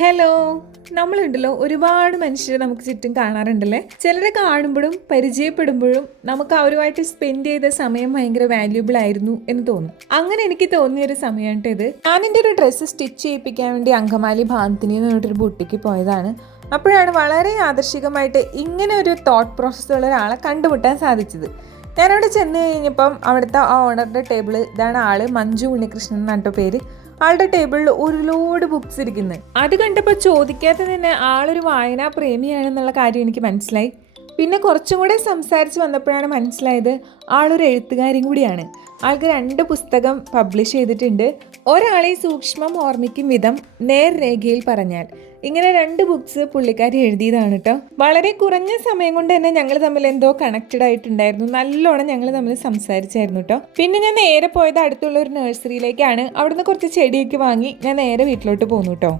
Hello നമ്മളുണ്ടല്ലോ ഒരുപാട് മനുഷ്യരെ നമുക്ക് ചുറ്റും കാണാറുണ്ടല്ലേ? ചിലരെ കാണുമ്പോഴും പരിചയപ്പെടുമ്പോഴും നമുക്ക് അവരുമായിട്ട് സ്പെൻഡ് ചെയ്ത സമയം ഭയങ്കര വാല്യൂബിൾ ആയിരുന്നു എന്ന് തോന്നും. അങ്ങനെ എനിക്ക് തോന്നിയ ഒരു സമയമാണ് ഇത് ഞാൻ എന്റെ ഒരു ഡ്രസ്സ് സ്റ്റിച്ച് ചെയ്യിപ്പിക്കാൻ വേണ്ടി അങ്കമാലി ഭാന്തിനി എന്ന് പറഞ്ഞിട്ടൊരു ബുട്ടിക്ക് പോയതാണ്. അപ്പോഴാണ് വളരെ ആദർശികമായിട്ട് ഇങ്ങനെ ഒരു തോട്ട് പ്രോസസ്സുള്ള ഒരാളെ കണ്ടുമുട്ടാൻ സാധിച്ചത്. ഞാനവിടെ ചെന്ന് കഴിഞ്ഞപ്പം അവിടുത്തെ ആ ഓണറുടെ ടേബിൾ ഇതാണ് ആൾ മഞ്ജു ഉണ്ണികൃഷ്ണൻ എന്നാട്ടോ പേര്. ആളുടെ ടേബിളിൽ ഒരു ലോഡ് ബുക്സ് ഇരിക്കുന്നത് അത് കണ്ടപ്പോൾ ചോദിക്കാതെ തന്നെ ആളൊരു വായനാ പ്രേമിയാണെന്നുള്ള കാര്യം എനിക്ക് മനസ്സിലായി. പിന്നെ കുറച്ചും കൂടെ സംസാരിച്ച് വന്നപ്പോഴാണ് മനസ്സിലായത് ആളൊരു എഴുത്തുകാരും കൂടിയാണ്. ആൾക്ക് രണ്ട് പുസ്തകം പബ്ലിഷ് ചെയ്തിട്ടുണ്ട്. ഒരാളെ സൂക്ഷ്മം ഓർമ്മിക്കും വിധം നേർരേഖയിൽ പറഞ്ഞാൽ. ഇങ്ങനെ രണ്ട് ബുക്സ് പുള്ളിക്കാരി എഴുതിയതാണ് കേട്ടോ വളരെ കുറഞ്ഞ സമയം കൊണ്ട് തന്നെ ഞങ്ങൾ തമ്മിൽ എന്തോ കണക്റ്റഡ് ആയിട്ടുണ്ടായിരുന്നു. നല്ലോണം ഞങ്ങൾ തമ്മിൽ സംസാരിച്ചായിരുന്നു കേട്ടോ പിന്നെ ഞാൻ നേരെ പോയത് അടുത്തുള്ള ഒരു നഴ്സറിയിലേക്കാണ് അവിടുന്ന് കുറച്ച് ചെടിയൊക്കെ വാങ്ങി ഞാൻ നേരെ വീട്ടിലോട്ട് പോന്നു കേട്ടോ